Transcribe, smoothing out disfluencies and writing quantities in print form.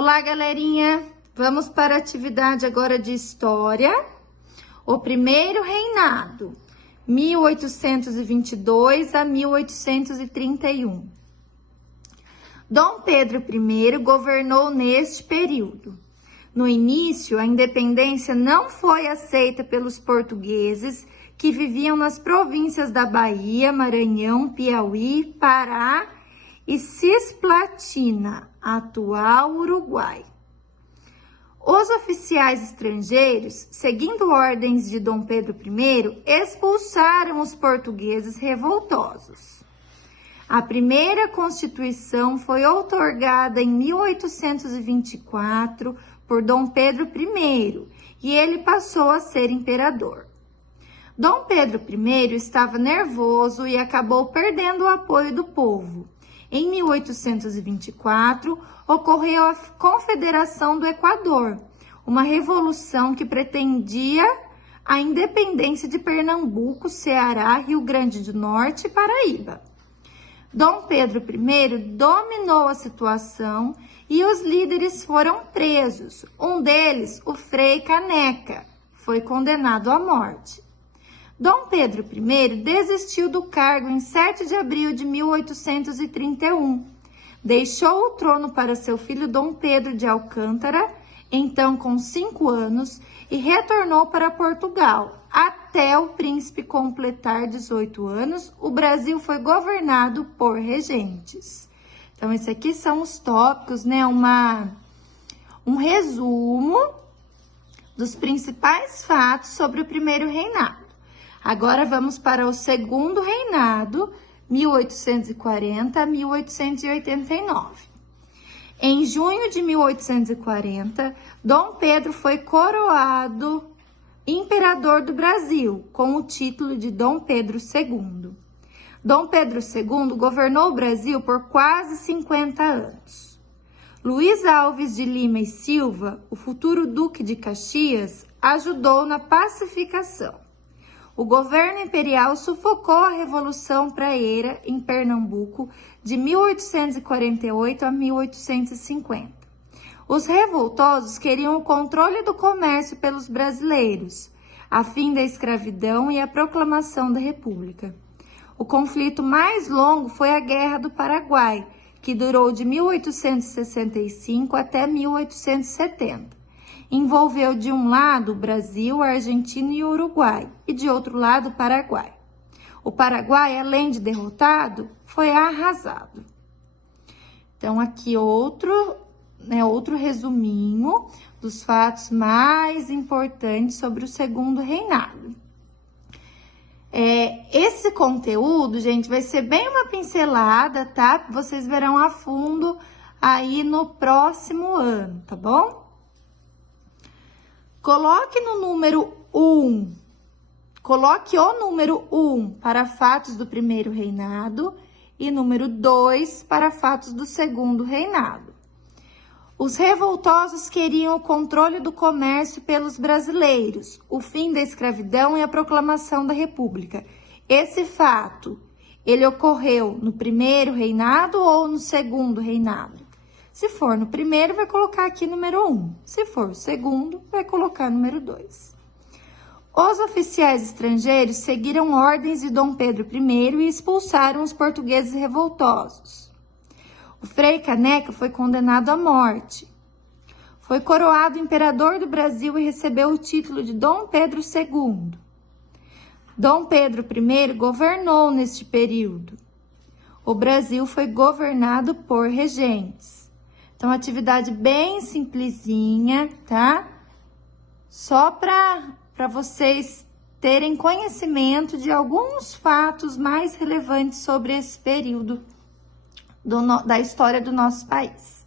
Olá, galerinha! Vamos para a atividade agora de História. O primeiro reinado, 1822 a 1831. Dom Pedro I governou neste período. No início, a independência não foi aceita pelos portugueses que viviam nas províncias da Bahia, Maranhão, Piauí, Pará e Cisplatina, atual Uruguai. Os oficiais estrangeiros, seguindo ordens de Dom Pedro I, expulsaram os portugueses revoltosos. A primeira Constituição foi outorgada em 1824 por Dom Pedro I e ele passou a ser imperador. Dom Pedro I estava nervoso e acabou perdendo o apoio do povo. Em 1824, ocorreu a Confederação do Equador, uma revolução que pretendia a independência de Pernambuco, Ceará, Rio Grande do Norte e Paraíba. Dom Pedro I dominou a situação e os líderes foram presos. Um deles, o Frei Caneca, foi condenado à morte. Dom Pedro I desistiu do cargo em 7 de abril de 1831. Deixou o trono para seu filho Dom Pedro de Alcântara, então com 5 anos, e retornou para Portugal. Até o príncipe completar 18 anos, o Brasil foi governado por regentes. Então, esses aqui são os tópicos, né? Um resumo dos principais fatos sobre o primeiro reinado. Agora vamos para o segundo reinado, 1840 a 1889. Em junho de 1840, Dom Pedro foi coroado imperador do Brasil, com o título de Dom Pedro II. Dom Pedro II governou o Brasil por quase 50 anos. Luiz Alves de Lima e Silva, o futuro Duque de Caxias, ajudou na pacificação. O governo imperial sufocou a Revolução Praieira em Pernambuco de 1848 a 1850. Os revoltosos queriam o controle do comércio pelos brasileiros, a fim da escravidão e a proclamação da República. O conflito mais longo foi a Guerra do Paraguai, que durou de 1865 até 1870. Envolveu de um lado o Brasil, a Argentina e o Uruguai, e de outro lado o Paraguai. O Paraguai, além de derrotado, foi arrasado. Então, aqui outro resuminho dos fatos mais importantes sobre o segundo reinado. Esse conteúdo, gente, vai ser bem uma pincelada, tá? Vocês verão a fundo aí no próximo ano, tá bom? Coloque o número 1 para fatos do primeiro reinado e número 2 para fatos do segundo reinado. Os revoltosos queriam o controle do comércio pelos brasileiros, o fim da escravidão e a proclamação da República. Esse fato, ele ocorreu no primeiro reinado ou no segundo reinado? Se for no primeiro, vai colocar aqui número 1. Se for o segundo, vai colocar número 2. Os oficiais estrangeiros seguiram ordens de Dom Pedro I e expulsaram os portugueses revoltosos. O Frei Caneca foi condenado à morte. Foi coroado imperador do Brasil e recebeu o título de Dom Pedro II. Dom Pedro I governou neste período. O Brasil foi governado por regentes. Então, atividade bem simplesinha, tá? Só para vocês terem conhecimento de alguns fatos mais relevantes sobre esse período da história do nosso país.